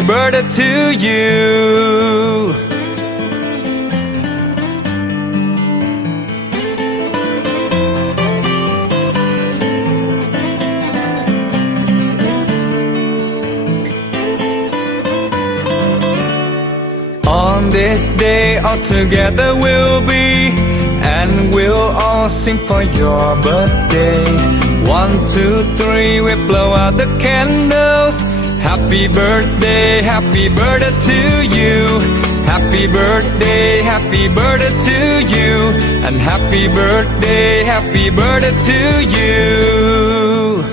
happy birthday to you. On this day all together we'll be, and we'll all sing for your birthday. 1, 2, 3, we blow out the candles. Happy birthday to you. Happy birthday to you. And happy birthday to you.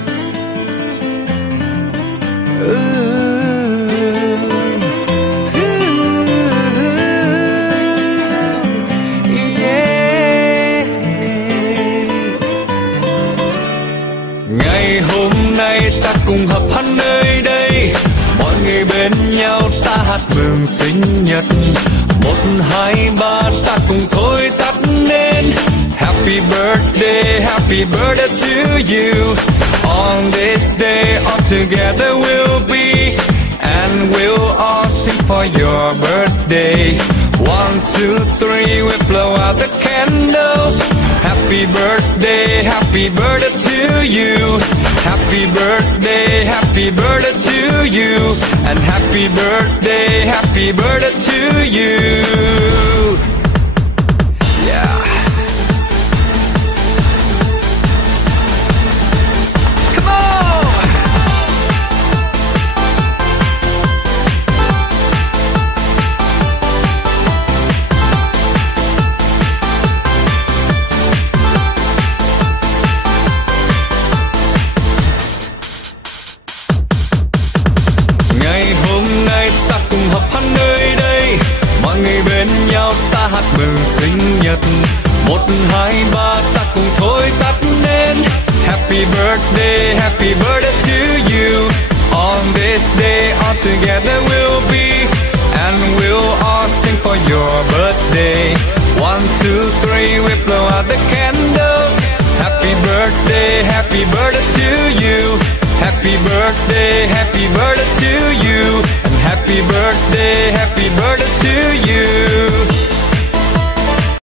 Ngày hôm nay ta cùng hợp hát nơi đây, mọi người bên nhau ta hát mừng sinh nhật. 1, 2, 3 ta cùng thôi tắt nên happy birthday to you. On this day all together we'll be, and we'll all sing for your birthday. 1, 2, 3, we blow out the candles. Happy birthday to you. Happy birthday to you. And happy birthday to you. Yeah. Come on. Ta cùng hợp hát nơi đây, mọi người bên nhau ta hát mừng sinh nhật. 1, 2, 3 ta cùng thôi tắt nên happy birthday to you. On this day all together we'll be, and we'll all sing for your birthday. 1, 2, 3 we blow out the candles. Happy birthday